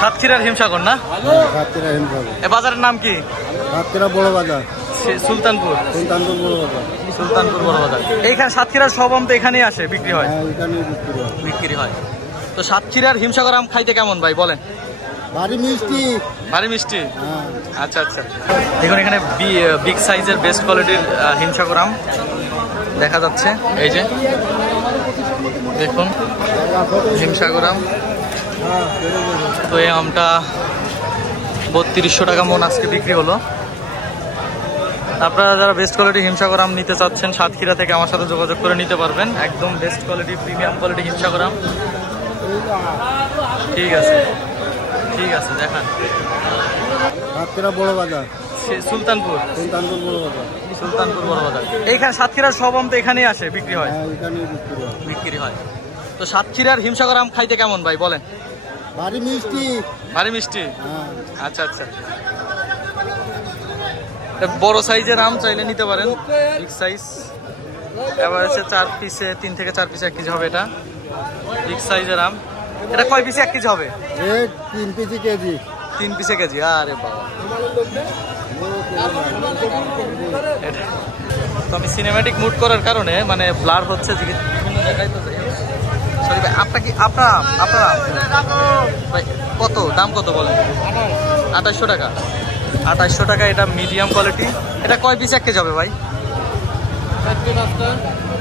সাতক্ষীরার হিমসাগর না? সাতক্ষীরা হিমসাগর। এ বাজারের নাম কি? সাতক্ষীরা বড় বাজার। সুলতানপুর। সুলতানপুর বড় বাজার। সুলতানপুর বড় বাজার। এইখানে সাতক্ষীরার সব আম তো এখানেই আসে, বিক্রি হয়। হ্যাঁ, এখানেই বিক্রি হয়। তো সাতক্ষীরার হিমসাগর আম খাইতে কেমন ভাই বলেন? ভারী মিষ্টি। ভারী মিষ্টি। হ্যাঁ। আচ্ছা আচ্ছা। দেখুন এখানে বিগ সাইজের বেস্ট কোয়ালিটির হিমসাগর আম দেখা যাচ্ছে। এই যে দেখুন হিমসাগর আম। তো এই আমটা 3200 টাকা মন আজকে বিক্রি হলো। আপনারা যারা বেস্ট কোয়ালিটি হিমসাগর আম নিতে চাচ্ছেন সাতক্ষীরা থেকে আমার সাথে যোগাযোগ করে নিতে পারবেন। একদম best quality premium quality Himsagar আম। ঠিক আছে ঠিক আছে দেখান। সাতক্ষীরা বড় বাজার। সুলতানপুর। সুলতানপুর বড় বাজার। সুলতানপুর বড় বাজার। এইখানে সাতক্ষীরার সব আম তো এখানেই আসে, বিক্রি হয়। হ্যাঁ, এখানেই বিক্রি হয়। তো সাতক্ষীরার হিমসাগর আম খাইতে কেমন ভাই বলেন? ভারী মিষ্টি। ভারী মিষ্টি। হ্যাঁ। আচ্ছা আচ্ছা। বড় সাইজের আম চাইলে নিতে পারেন, বিগ সাইজ। এবার হচ্ছে 4 পিসে 3 থেকে 4 পিসে 1 কেজি হবে। এটা বিগ সাইজের আম। এটা কয় পিসে 1 কেজি হবে? 3 পিসে কেজি। 3 পিসে কেজি। আরে বাবা। তো আমি সিনেম্যাটিক মুড করার কারণে মানে ব্লার হচ্ছে বিভিন্ন জায়গায়। তো সরি ভাই, আপনার ভাই কত দাম কত বলেন? 2800 টাকা। 2800 টাকা। এটা মিডিয়াম কোয়ালিটি। এটা কয় পিস 1 কেজি হবে ভাই?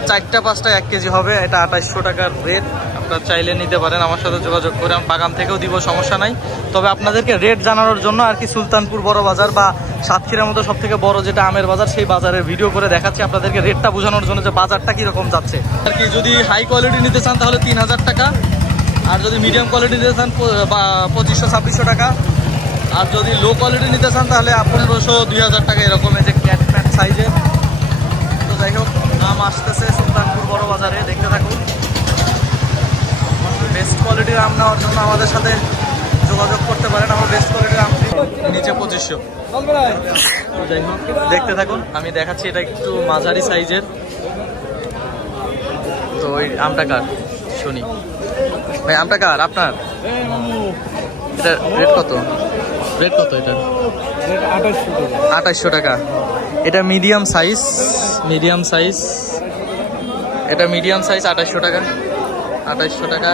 4টা 5টা 1 কেজি হবে। এটা 2800 টাকার রেট। আপনারা চাইলে নিতে পারেন আমার সাথে যোগাযোগ করে। আমি বাগান থেকেও দিব, সমস্যা নাই। তবে আপনাদেরকে রেট জানানোর জন্য আর কি সুলতানপুর বড় বাজার বা সাতক্ষীরার মতো সব থেকে বড় যেটা আমের বাজার, সেই বাজারের ভিডিও করে দেখাচ্ছি আপনাদেরকে, রেটটা বোঝানোর জন্য যে বাজারটা কীরকম যাচ্ছে আর কি। যদি হাই কোয়ালিটি নিতে চান তাহলে 3000 টাকা, আর যদি মিডিয়াম কোয়ালিটি নিতে চান 2500-2600 টাকা, আর যদি লো কোয়ালিটি নিতে চান তাহলে 1500-2000 টাকা এরকম। এই যে ক্যাট প্যাট সাইজের। তো যাই হোক, আম আসতেছে সুলতানপুর বড় বাজারে, দেখতে থাকুন। বেস্ট কোয়ালিটির আম নেওয়ার জন্য আমাদের সাথে যোগাযোগ করতে পারেন। আমরা বেস্ট কোয়ালিটির আম নিচে 2500। যাই হোক, দেখতে থাকুন। আমি দেখাচ্ছি, এটা একটু মাঝারি সাইজের। তো ওই আমটা কার শুনি ভাই? আমটা কার? আপনার? এটা রেট কত? রেট কত এটা? 2800 টাকা। এটা মিডিয়াম সাইজ। Medium size. এটা মিডিয়াম সাইজ 2800 টাকা। 2800 টাকা।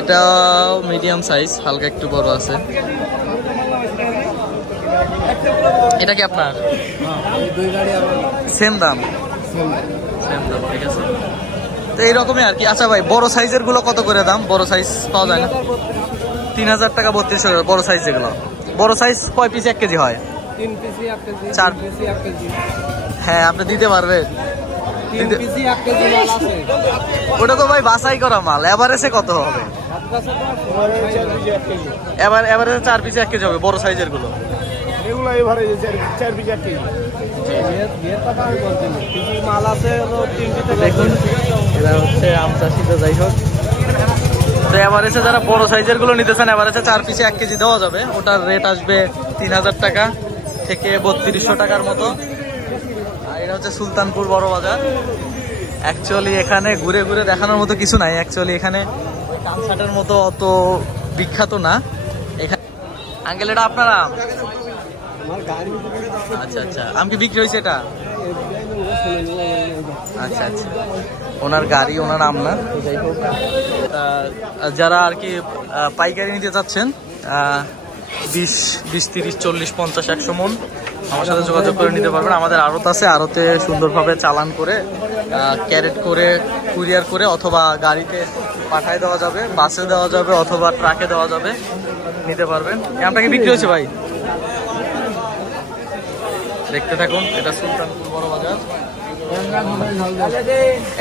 এটা মিডিয়াম সাইজ, হালকা একটু বড় আছে। এটা কি আপনার? সেম দাম। সেম দাম, ঠিক আছে। তো এইরকমই আর কি। আচ্ছা ভাই, বড় সাইজের গুলো কত করে দাম? বড় সাইজ পাওয়া যায় না? 3000 টাকা 3200 টাকা বড় সাইজ যেগুলো। বড় সাইজ কয় পিস 1 কেজি হয়? 3 পিসে 1 কেজি। 4 পিসে 1 কেজি। হ্যাঁ, আপনি দিতে পারবেন? 3 পিসে 1 কেজি মাল আছে। ওটা তো ভাই বাছাই করা মাল। এভারেজে কত হবে? এভারেজে 4 পিসে 1 কেজি হবে বড় সাইজের গুলো। এগুলো এভারেজে 4 পিসে 1 কেজি। মাল আছে 3 পিসে। দেখুন, এটা হচ্ছে আম চাষি। তো যাই হোক, তো এভারেজে যারা বড় সাইজের গুলো নিতে চান, এভারেজে 4 পিসে 1 কেজি দেওয়া যাবে। ওটার রেট আসবে 3000 টাকা থেকে 3200 টাকার মতো। আর এটা হচ্ছে সুলতানপুর বড় বাজার। অ্যাকচুয়ালি এখানে ঘুরে ঘুরে দেখানোর মতো কিছু নাই। অ্যাকচুয়ালি এখানে কানসাটের মতো অত বিখ্যাত না। এখানে আঙ্কেল, এটা আপনারা? আচ্ছা আচ্ছা। আম কি বিক্রি হয়েছে এটা? আচ্ছা আচ্ছা। ওনার গাড়ি, ওনার আম না। যাই হোক, যারা আর কি পাইকারি নিতে চাচ্ছেন 20, 30, 40, 50, 100 মন আমার সাথে যোগাযোগ করে নিতে পারবেন। আমাদের আড়ত আছে। আড়তে সুন্দরভাবে চালান করে, ক্যারেট করে, কুরিয়ার করে অথবা গাড়িতে পাঠায় দেওয়া যাবে, বাসে দেওয়া যাবে অথবা ট্রাকে দেওয়া যাবে, নিতে পারবেন। আমটা কি বিক্রি হয়েছে ভাই? দেখতে থাকুন। এটা সুলতানপুর বড় বাজার।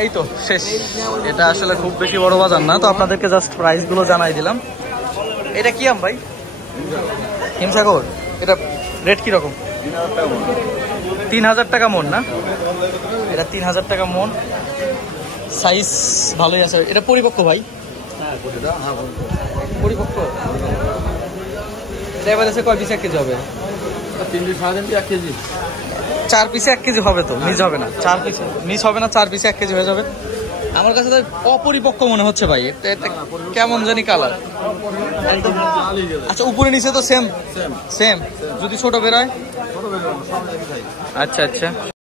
এই তো শেষ। এটা আসলে খুব বেশি বড় বাজার না, তো আপনাদেরকে জাস্ট প্রাইস গুলো জানাই দিলাম। এটা কি আম ভাই? হিমসাগর। এটা রেট কিরকম? 3000 টাকা মন না? এটা 3000 টাকা মন। সাইজ ভালোই আছে। এটা পরিপক্ক ভাই? পরিপক্ক। এটা এবার আছে কয় পিস 1 কেজি হবে? 3 পিস 1 কেজি। 4 পিসে 1 কেজি হবে তো? মিস হবে না? 4 পিসে মিস হবে না? 4 পিসে 1 কেজি হয়ে যাবে। আমার কাছে তো অপরিপক্ক মনে হচ্ছে ভাই, এটা কেমন জানি কালার একদম। আচ্ছা উপরে নিচে তো সেম সেম, যদি ছোট বের হয়? আচ্ছা আচ্ছা।